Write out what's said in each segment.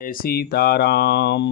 जय सीताराम।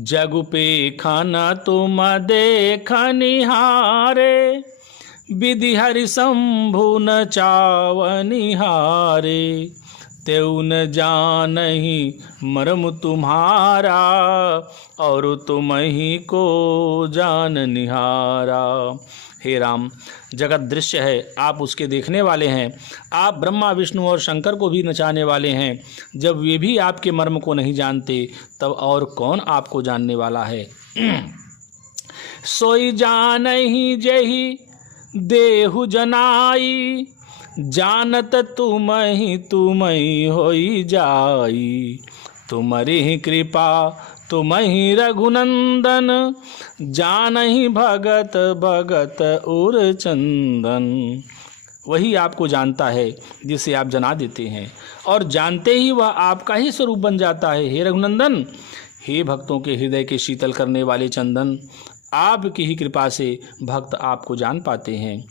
जग पे खन तुम देख निहारे, विधि हरि शंभु न चाव निहारे। तेउ न जानहि मर्म तुम्हारा, और तुम ही को जान निहारा। हे राम, जगत दृश्य है, आप उसके देखने वाले हैं। आप ब्रह्मा विष्णु और शंकर को भी नचाने वाले हैं। जब वे भी आपके मर्म को नहीं जानते, तब और कौन आपको जानने वाला है। सोई जानहि जेहि देहु जनाई, जानत तुम ही होई जाई। तुम्हारी कृपा तुम ही रघुनंदन, जानहि भगत भगत उर चंदन। वही आपको जानता है जिसे आप जना देते हैं, और जानते ही वह आपका ही स्वरूप बन जाता है। हे रघुनंदन, हे भक्तों के हृदय के शीतल करने वाले चंदन, आपकी ही कृपा से भक्त आपको जान पाते हैं।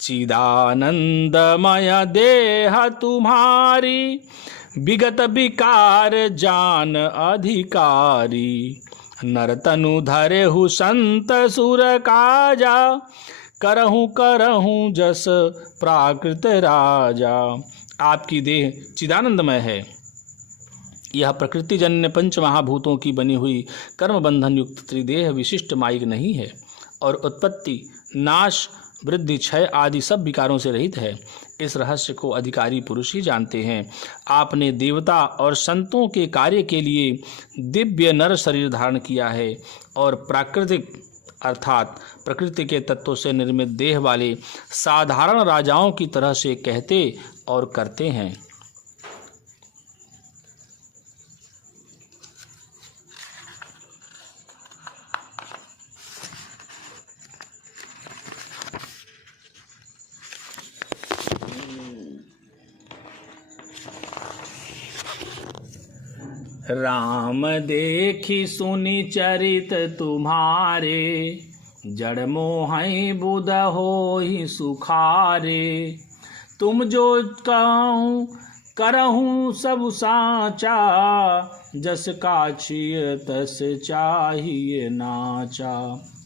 चिदानंदमय देह तुम्हारी, विगत विकार जान अधिकारी। नरतनु धरेहु संत सुर काजा, करहूँ करहूँ जस प्राकृत राजा। आपकी देह चिदानंदमय है। यह प्रकृति जन्य पंच महाभूतों की बनी हुई कर्म बंधन युक्त त्रिदेह विशिष्ट माइक नहीं है, और उत्पत्ति नाश वृद्धि क्षय आदि सब विकारों से रहित है। इस रहस्य को अधिकारी पुरुष ही जानते हैं। आपने देवता और संतों के कार्य के लिए दिव्य नर शरीर धारण किया है, और प्राकृतिक अर्थात प्रकृति के तत्वों से निर्मित देह वाले साधारण राजाओं की तरह से कहते और करते हैं। राम देखी सुनी चरित तुम्हारे, जड़ मोहि बुध होहि सुखारे। तुम जो कहूँ करहूँ सब साचा, जस काछिय तस चाहिए नाचा।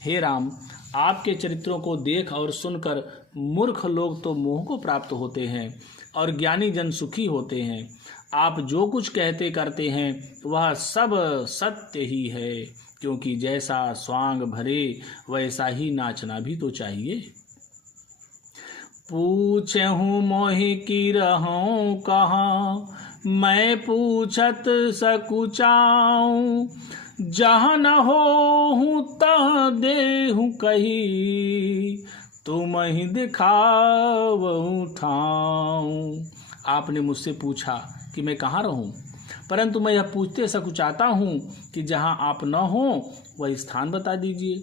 हे राम, आपके चरित्रों को देख और सुनकर मूर्ख लोग तो मोह को प्राप्त होते हैं, और ज्ञानी जन सुखी होते हैं। आप जो कुछ कहते करते हैं वह सब सत्य ही है, क्योंकि जैसा स्वांग भरे वैसा ही नाचना भी तो चाहिए। पूछहूँ मोहि की रहूँ कहाँ, मैं पूछत सकुचाऊँ। जहाँ न होहूँ तहाँ देहूँ कही, तुम ही दिखावहूँ ठाऊँ। आपने मुझसे पूछा कि मैं कहाँ रहूं, परंतु मैं यह पूछते सकुचाता हूँ कि जहाँ आप न हो वह स्थान बता दीजिए,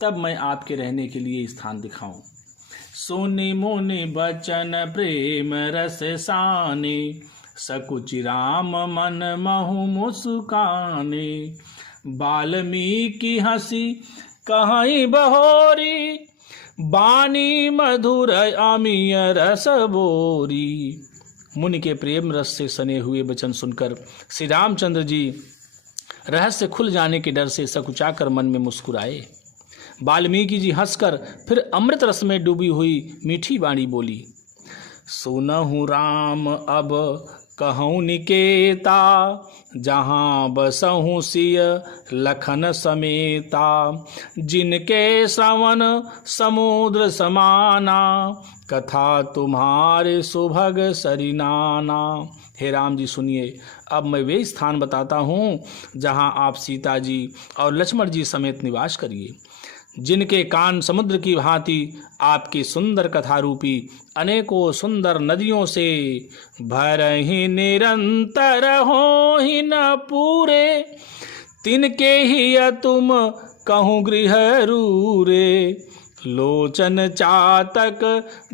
तब मैं आपके रहने के लिए स्थान दिखाऊं। सोने मोने बचन प्रेम रस साने, सकुचि राम मन महु मुस्काने। वाल्मीकि हंसी कहीं बहोरी, बानी मधुर अमीय रस बोरी। मुनि के प्रेम रस से सने हुए वचन सुनकर श्री रामचंद्र जी रहस्य खुल जाने के डर से सकुचाकर मन में मुस्कुराए। वाल्मीकि जी हंसकर फिर अमृत रस में डूबी हुई मीठी वाणी बोली। सुनहु राम अब कहूँ निकेता, जहाँ बसहु सिय लखन समेता। जिनके श्रवण समुद्र समाना, कथा तुम्हारे सुभग सरिनाना। हे राम जी सुनिए, अब मैं वे स्थान बताता हूँ जहाँ आप सीता जी और लक्ष्मण जी समेत निवास करिए। जिनके कान समुद्र की भांति आपकी सुंदर कथा रूपी अनेकों सुंदर नदियों से भरहि निरंतर होहि न पूरे। तिनके ही तुम कहूँ गृह रूरे। लोचन चातक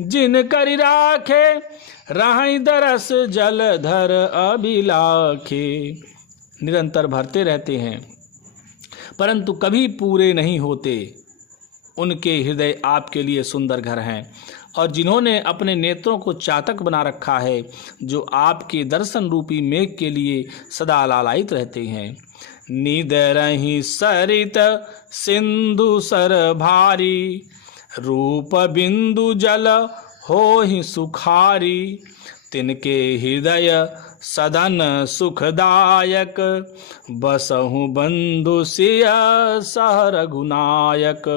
जिन करि राखे, राहि दरस जलधर अभिलाखे। निरंतर भरते रहते हैं परंतु कभी पूरे नहीं होते। उनके हृदय आपके लिए सुंदर घर हैं, और जिन्होंने अपने नेत्रों को चातक बना रखा है, जो आपके दर्शन रूपी मेघ के लिए सदा लालायित रहते हैं। निदरहि सरित सिंधु सर भारी, रूप बिंदु जल होहि सुखारी। तिनके हृदय सदन सुखदायक, बसहु बंधु सिय सह रघुनायक।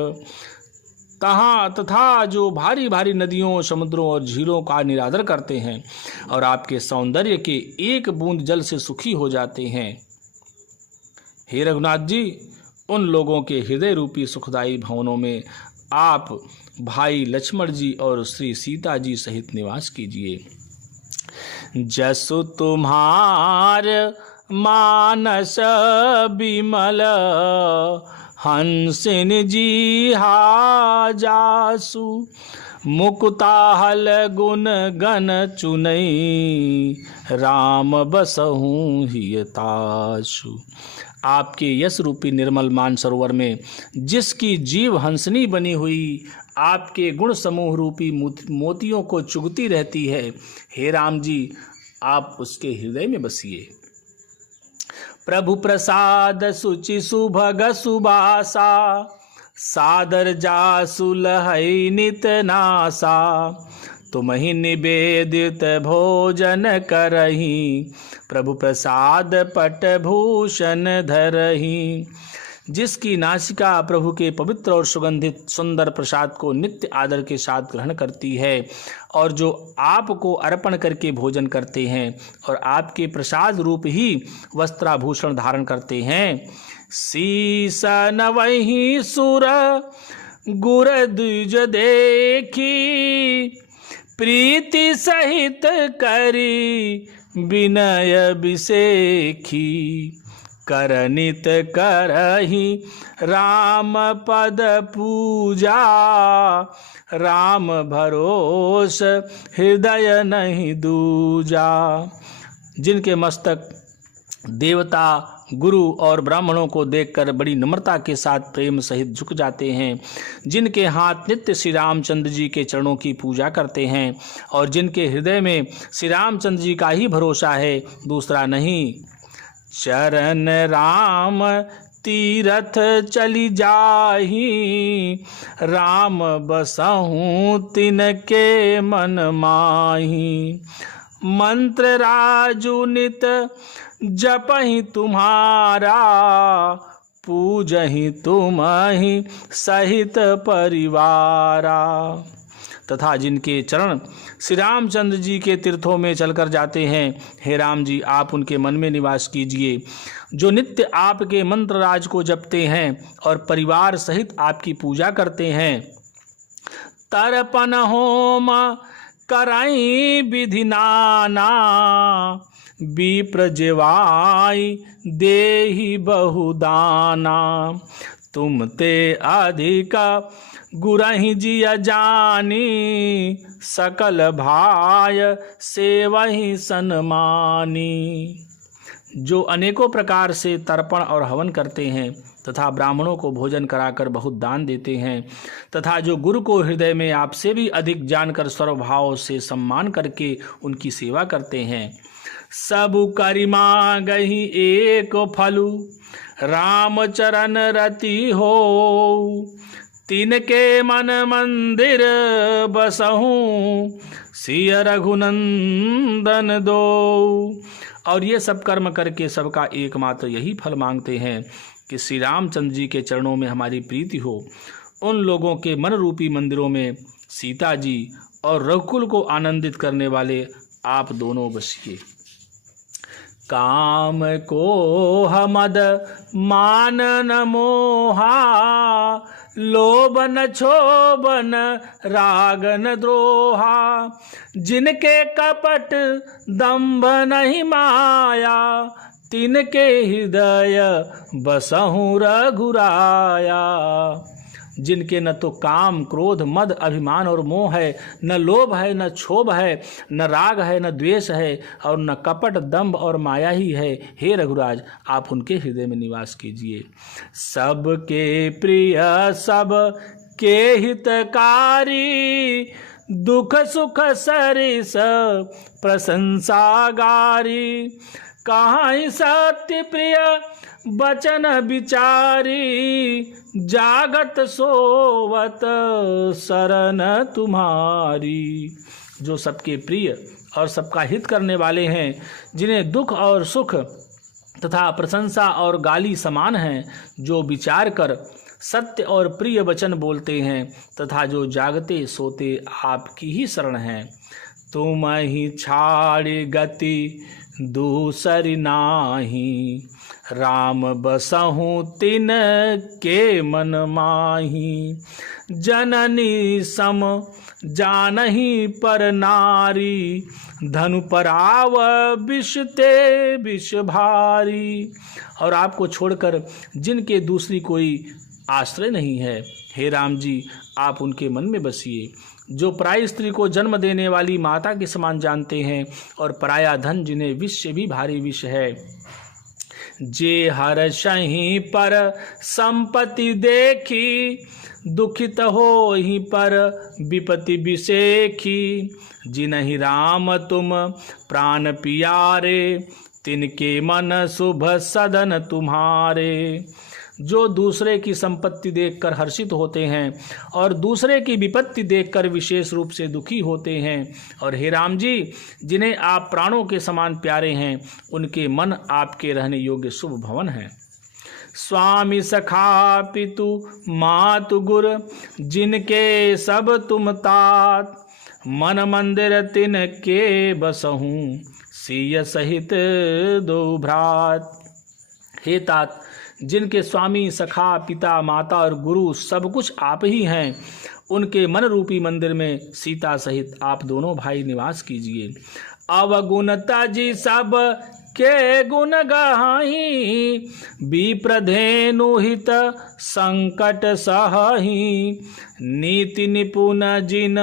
तहाँ तथा जो भारी भारी नदियों, समुद्रों और झीलों का निरादर करते हैं और आपके सौंदर्य के एक बूंद जल से सुखी हो जाते हैं। हे रघुनाथ जी, उन लोगों के हृदय रूपी सुखदायी भवनों में आप भाई लक्ष्मण जी और श्री सीता जी सहित निवास कीजिए। जसु तुम्हार मानस बिमल, हंसिन जी हा जासु। मुकुताहल गुण गण चुनई, राम बसहु हियतासु। आपके यश रूपी निर्मल मान सरोवर में जिसकी जीव हंसनी बनी हुई आपके गुण समूह रूपी मोतियों को चुगती रहती है, हे राम जी, आप उसके हृदय में बसिए। प्रभु प्रसाद सुचि सुभग सुबासा, सादर जासु लहै नित नासा। तुमहि निवेदित भोजन करही, प्रभु प्रसाद पट भूषण धरही। जिसकी नासिका प्रभु के पवित्र और सुगंधित सुंदर प्रसाद को नित्य आदर के साथ ग्रहण करती है, और जो आपको अर्पण करके भोजन करते हैं और आपके प्रसाद रूप ही वस्त्राभूषण धारण करते हैं। शीस नवहि सुर गुर द्विज देखी, प्रीति सहित करी विनय बिसेखी। करनित करहि राम पद पूजा, राम भरोस हृदय नहीं दूजा। जिनके मस्तक देवता, गुरु और ब्राह्मणों को देखकर बड़ी नम्रता के साथ प्रेम सहित झुक जाते हैं, जिनके हाथ नित्य श्री रामचंद्र जी के चरणों की पूजा करते हैं, और जिनके हृदय में श्री रामचंद्र जी का ही भरोसा है, दूसरा नहीं। चरण राम तीरथ चली जाही, राम बसहु तिनके मन माही। मंत्र राजु नित जपहि तुम्हारा, पूजहि तुम्हि सहित परिवारा। तथा जिनके चरण श्री रामचंद्र जी के तीर्थों में चलकर जाते हैं, हे राम जी, आप उनके मन में निवास कीजिए। जो नित्य आपके मंत्र राज को जपते हैं और परिवार सहित आपकी पूजा करते हैं। तर्पण होम कराई विधि नाना, विप्र जेवाई देहि बहुदाना। तुम ते अधिका गुरहि जिय जानी, सकल भाय सेवहि सन्मानी। जो अनेकों प्रकार से तर्पण और हवन करते हैं तथा ब्राह्मणों को भोजन कराकर बहुत दान देते हैं, तथा जो गुरु को हृदय में आपसे भी अधिक जानकर सर्वभाव से सम्मान करके उनकी सेवा करते हैं। सब करि मांगहि एक फलु, राम चरण रति हो। तिनके मन मंदिर बसहूँ, सिय रघुनंदन दो। और ये सब कर्म करके सबका एकमात्र यही फल मांगते हैं कि श्री रामचंद्र जी के चरणों में हमारी प्रीति हो। उन लोगों के मन रूपी मंदिरों में सीता जी और रघुकुल को आनंदित करने वाले आप दोनों बसिए। काम को हमद मान न मोहा, लोभ न क्षोभन राग न द्रोहा। जिनके कपट दंभ नहीं माया, तिनके हृदय बसहु रघुराया। जिनके न तो काम, क्रोध, मद, अभिमान और मोह है, न लोभ है, न क्षोभ है, न राग है, न द्वेष है, और न कपट, दंभ और माया ही है, हे रघुराज, आप उनके हृदय में निवास कीजिए। सबके प्रिय, सब के हितकारी, दुख सुख सरिस प्रशंसा गारी, कहाँ सत्य प्रिय बचन विचारी, जागत सोवत शरण तुम्हारी। जो सबके प्रिय और सबका हित करने वाले हैं, जिन्हें दुख और सुख तथा प्रशंसा और गाली समान हैं, जो विचार कर सत्य और प्रिय वचन बोलते हैं, तथा जो जागते सोते आपकी ही शरण हैं। तुम ही छाड़ गति दूसरी नाही, राम बसहु तिन के मन माही। जननी सम जानही पर नारी, धनु पराव विष ते विष भारी। और आपको छोड़कर जिनके दूसरी कोई आश्रय नहीं है, हे राम जी आप उनके मन में बसिए। जो पराई स्त्री को जन्म देने वाली माता के समान जानते हैं, और पराया धन जिन्हें विष से भी भारी विष है। जे हर्षहि पर संपत्ति देखी, दुखित हो ही पर विपत्ति विसेखी। जिन्हि राम तुम प्राण पियारे, तिनके मन शुभ सदन तुम्हारे। जो दूसरे की संपत्ति देखकर हर्षित होते हैं और दूसरे की विपत्ति देखकर विशेष रूप से दुखी होते हैं, और हे राम जी जिन्हें आप प्राणों के समान प्यारे हैं, उनके मन आपके रहने योग्य शुभ भवन हैं। स्वामी सखा पितु मातु गुर, जिनके सब तुम तात, मन मंदिर तिनके बसहूँ, सिय सहित दो भ्रात। हे तात, जिनके स्वामी सखा पिता माता और गुरु सब कुछ आप ही हैं, उनके मन रूपी मंदिर में सीता सहित आप दोनों भाई निवास कीजिए। अवगुणता जी सब के गुण गाही, विप्रधेनु हित संकट सहही। नीति निपुण जिन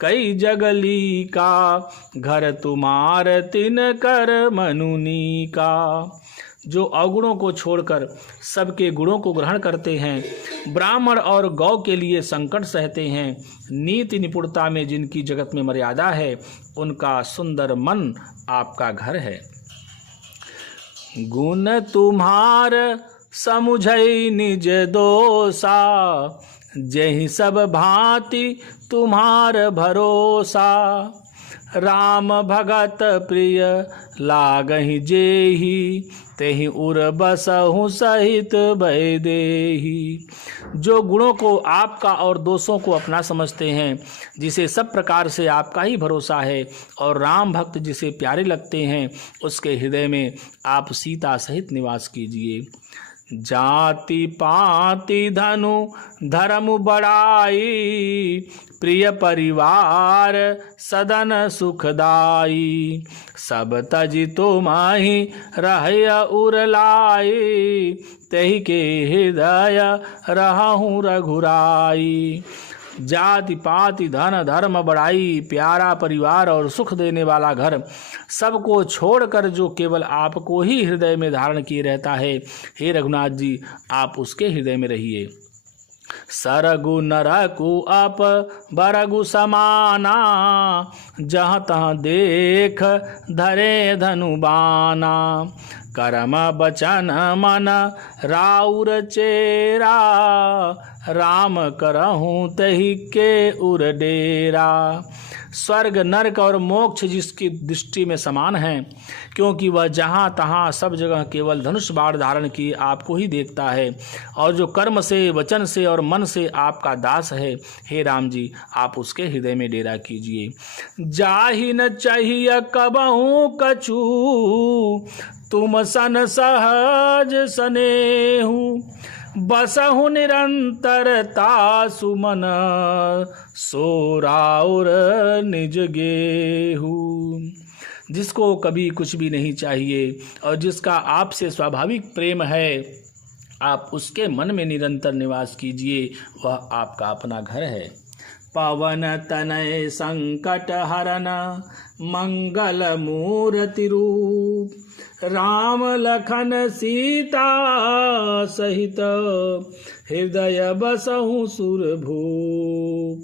कई जगली का, घर तुम्हार तिन कर मनुनी का। जो अवगुणों को छोड़कर सबके गुणों को ग्रहण करते हैं, ब्राह्मण और गौ के लिए संकट सहते हैं, नीति निपुणता में जिनकी जगत में मर्यादा है, उनका सुंदर मन आपका घर है। गुण तुम्हार समुझई निज दोषा, जहि सब भांति तुम्हार भरोसा। राम भगत प्रिय लागहि जेहि, तेहि उर बसहु सहित भय देहि। जो गुणों को आपका और दोषों को अपना समझते हैं, जिसे सब प्रकार से आपका ही भरोसा है, और राम भक्त जिसे प्यारे लगते हैं, उसके हृदय में आप सीता सहित निवास कीजिए। जाति पाति धनु धर्म बड़ाई, प्रिय परिवार सदन सुखदाई। सब तजि तुम्हि रहय उरलाई, तेहि के हृदय रहूँ रघुराई। जाति पाति धन धर्म बड़ाई, प्यारा परिवार और सुख देने वाला घर, सबको छोड़कर जो केवल आपको ही हृदय में धारण किए रहता है, हे रघुनाथ जी आप उसके हृदय में रहिए। सरगु नरकु अप बरगु समाना, जहाँ तहाँ देख धरे धनु बाना। कर्म बचन मन राउर चेरा, राम करहूँ तहि के उर डेरा। स्वर्ग नरक और मोक्ष जिसकी दृष्टि में समान है, क्योंकि वह जहाँ तहाँ सब जगह केवल धनुष बाण धारण किए आपको ही देखता है, और जो कर्म से वचन से और मन से आपका दास है, हे राम जी आप उसके हृदय में डेरा कीजिए। जाहि न चाहिए कबहू कछु, तुम सन सहज सनेहु। बसहु निरंतरता सुमन, सोराउर निज गेहू। जिसको कभी कुछ भी नहीं चाहिए और जिसका आपसे स्वाभाविक प्रेम है, आप उसके मन में निरंतर निवास कीजिए, वह आपका अपना घर है। पवन तनय संकट हरन, मंगल मूर्ति रूप। राम लखन सीता सहित, हृदय बसहु सुरभूप।